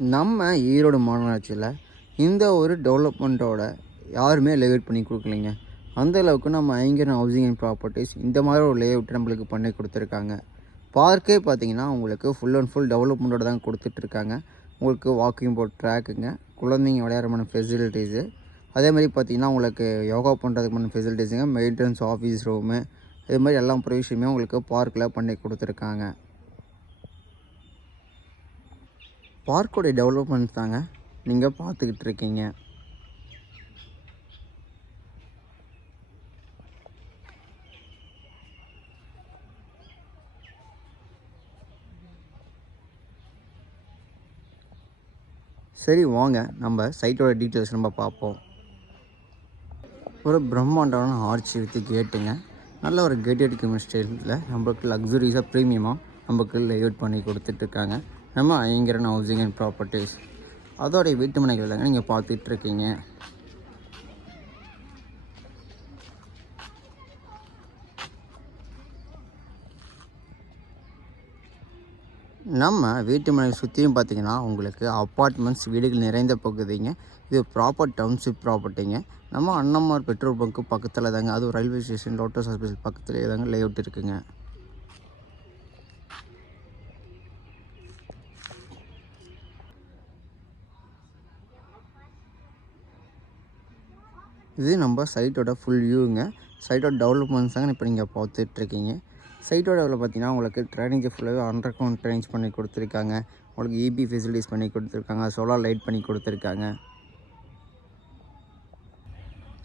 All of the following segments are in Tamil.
நம்ம ஈரோடு மாநகராட்சியில் இந்த ஒரு டெவலப்மெண்ட்டோட யாருமே லேஅவுட் பண்ணி கொடுக்கலைங்க. அந்த அளவுக்கு நம்ம ஐங்கரன் ஹவுசிங் அண்ட் ப்ராப்பர்ட்டிஸ் இந்த மாதிரி ஒரு லேஅவுட் நம்மளுக்கு பண்ணி கொடுத்துருக்காங்க. பார்க்கே பார்த்தீங்கன்னா உங்களுக்கு ஃபுல் அண்ட் ஃபுல் டெவலப்மெண்ட்டோட தான் கொடுத்துட்ருக்காங்க. உங்களுக்கு வாக்கிங் போட் ட்ராக்குங்க குழந்தைங்க விளையாடுறமான ஃபெசிலிட்டிஸு அதே மாதிரி பார்த்தீங்கன்னா உங்களுக்கு யோகா பண்ணுறதுக்குமான ஃபெசிலிட்டிஸுங்க மெயின்டெனன்ஸ் ஆஃபீஸ் ரூமு இது மாதிரி எல்லா ப்ரொவிஷனுமே உங்களுக்கு பார்க்கில் பண்ணி கொடுத்துருக்காங்க. பார்க்கோடைய டெவலப்மெண்ட் தாங்க. நீங்கள் பார்த்துக்கிட்டு இருக்கீங்க சரி வாங்க. நம்ம சைட்டோட டீட்டெயில்ஸ் நம்ம பார்ப்போம். ஒரு பிரம்மாண்டமான ஆர்ச்சி வித்து கேட்டுங்க. நல்ல ஒரு கேட்டட் கம்யூன் ஸ்டைலில் நம்மளுக்கு லக்ஸுரிஸாக ப்ரீமியமாக நமக்கு லேஅவுட் பண்ணி கொடுத்துட்ருக்காங்க நம்ம ஐங்கரன் ஹவுசிங் அண்ட் ப்ராப்பர்ட்டிஸ் அதோடைய வீட்டு மனைகள் தாங்க நீங்கள் பார்த்துட்ருக்கீங்க. நம்ம வீட்டு மனை சுற்றியும் பார்த்தீங்கன்னா உங்களுக்கு அப்பார்ட்மெண்ட்ஸ் வீடுகள் நிறைந்த பகுதிங்க. இது ப்ராப்பர் டவுன்ஷிப் ப்ராப்பர்ட்டிங்க நம்ம அண்ணம்மார் பெட்ரோல் பங்க்கு பக்கத்தில் தாங்க அதுவும் ரயில்வே ஸ்டேஷன் லோட்டஸ் ஹாஸ்பிட்டல் பக்கத்துலேயே தாங்க லேஅவுட் இருக்குங்க. இது நம்ம சைட்டோட ஃபுல் வியூங்க சைட்டோட டெவலப்மெண்ட்ஸ் தாங்க இப்போ நீங்கள் பார்த்துட்ருக்கீங்க. சைட்டோட இதில் பார்த்தீங்கன்னா உங்களுக்கு ட்ரைனேஜ் ஃபுல்லாகவே அண்டர் கிரவுண்ட் ட்ரைனேஜ் பண்ணி கொடுத்துருக்காங்க. உங்களுக்கு இபி ஃபெசிலிட்டிஸ் பண்ணி கொடுத்துருக்காங்க. சோலார் லைட் பண்ணி கொடுத்துருக்காங்க.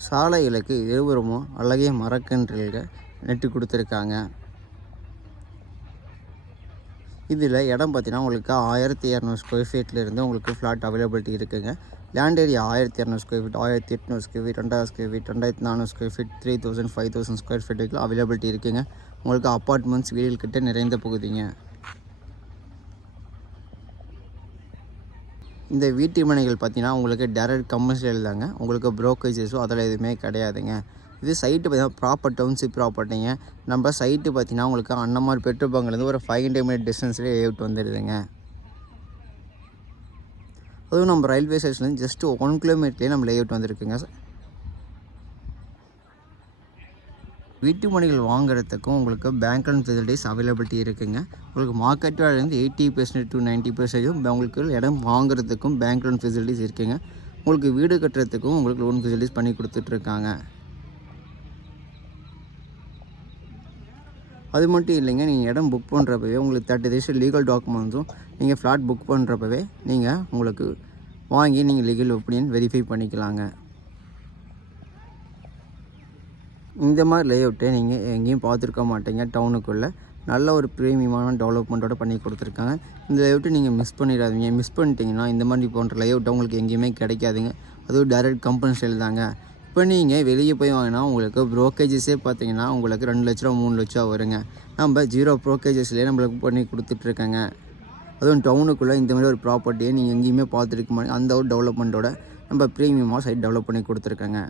சாலைகளுக்கு இருபுறமும் அழகிய மரக்கன்றுகள் நெட்டு கொடுத்துருக்காங்க. இதில் இடம் பார்த்தீங்கன்னா உங்களுக்கு ஆயிரத்தி இரநூறு ஸ்கொயர் ஃபீட்லேருந்து உங்களுக்கு ஃப்ளாட் அவைலபிலிட்டி இருக்குங்க. லேண்ட் ஏரியா ஆயிரத்தி இரநூறு ஸ்கொயர் ஃபீட் ஆயிரத்தி எட்நூறு ஸ்கொயர் ஃபீட் ரெண்டாயிரம் ஸ்கொயர் ஃபீட் ரெண்டாயிரத்தி நானூறு square feet three thousand five thousand square feet வரைக்கும் அவைலபிலிட்டி இருக்குங்க. உங்களுக்கு அப்பார்ட்மெண்ட்ஸ் வீடுகள் கிட்ட நிறைந்த பகுதிங்க. இந்த வீட்டு மனைகள் பார்த்தீங்கன்னா உங்களுக்கு டேரக்ட் கமர்ஷியல் தாங்க. உங்களுக்கு ப்ரோக்கேஜஸோ அதில் எதுவுமே கிடையாதுங்க. இது சைட்டு பார்த்தீங்கன்னா ப்ராப்பர் டவுன்ஷிப் ப்ராப்பர்ட்டிங்க நம்ம சைட்டு பார்த்தீங்கன்னா உங்களுக்கு அன்னமார் பெட்ரோல் பங்க்லேருந்து ஒரு ஃபைவ் ஹண்ட்ரட் மினிட் டிஸ்டன்ஸ்லேயே ஏவிட்டு வந்துடுதுங்க. அதுவும் நம்ம ரயில்வே ஸ்டேஷன்லேருந்து ஜஸ்ட் ஒன் கிலோமீட்டர்லேயே நம்ம லேஅவுட் வந்திருக்குங்க வீட்டு மணிகள் வாங்குறதுக்கும் உங்களுக்கு பேங்க் லோன் ஃபெசிலிட்டிஸ் அவைலபிலிட்டி இருக்குங்க. உங்களுக்கு மார்க்கெட் வேலையிலேருந்து எயிட்டி பர்சன்ட் டு நைன்ட்டி பர்சன்டேஜும் உங்களுக்கு இடம் வாங்குறதுக்கும் பேங்க் லோன் ஃபெசிலிட்டிஸ் இருக்குங்க. உங்களுக்கு வீடு கட்டுறதுக்கும் உங்களுக்கு லோன் ஃபெசிலிட்டிஸ் பண்ணி கொடுத்துட்ருக்காங்க அது மட்டும் இல்லைங்க நீங்கள் இடம் புக் பண்ணுறப்பவே உங்களுக்கு தேர்ட்டி டேஸ் லீகல் டாக்குமெண்ட்ஸும் நீங்கள் ஃப்ளாட் புக் பண்ணுறப்பவே நீங்கள் உங்களுக்கு வாங்கி நீங்கள் லீகல் ஒப்பீனியன் வெரிஃபை பண்ணிக்கலாங்க. இந்த மாதிரி லேஅவுட்டை நீங்கள் எங்கேயும் பார்த்துருக்க மாட்டீங்க டவுனுக்குள்ளே நல்ல ஒரு ப்ரீமியமான டெவலப்மெண்ட்டோட பண்ணி கொடுத்துருக்காங்க. இந்த லேஅவுட்டை நீங்கள் மிஸ் பண்ணிடாதீங்க. மிஸ் பண்ணிட்டீங்கன்னா இந்த மாதிரி போன்ற லேஅவுட் உங்களுக்கு எங்கேயுமே கிடைக்காதுங்க. அதுவும் டைரக்ட் கம்பெனி ஸ்டைல் தாங்க. இப்போ நீங்கள் வெளியே போய் வாங்கினா உங்களுக்கு ப்ரோக்கேஜஸே பார்த்தீங்கன்னா உங்களுக்கு ரெண்டு லட்ச ரூபா மூணு லட்சம் வருங்க. நம்ம ஜீரோ ப்ரோக்கேஜஸ்லேயே நம்மளுக்கு பண்ணி கொடுத்துட்ருக்கேங்க. அதுவும் டவுனுக்குள்ளே இந்த மாதிரி ஒரு ப்ராப்பர்ட்டியை நீங்கள் எங்கேயுமே பார்த்துருக்க மாட்டீங்க. அந்த ஒரு டெவலப்மெண்ட்டோட நம்ம ப்ரீமியமாக சைட் டெவலப் பண்ணி கொடுத்துருக்கேங்க.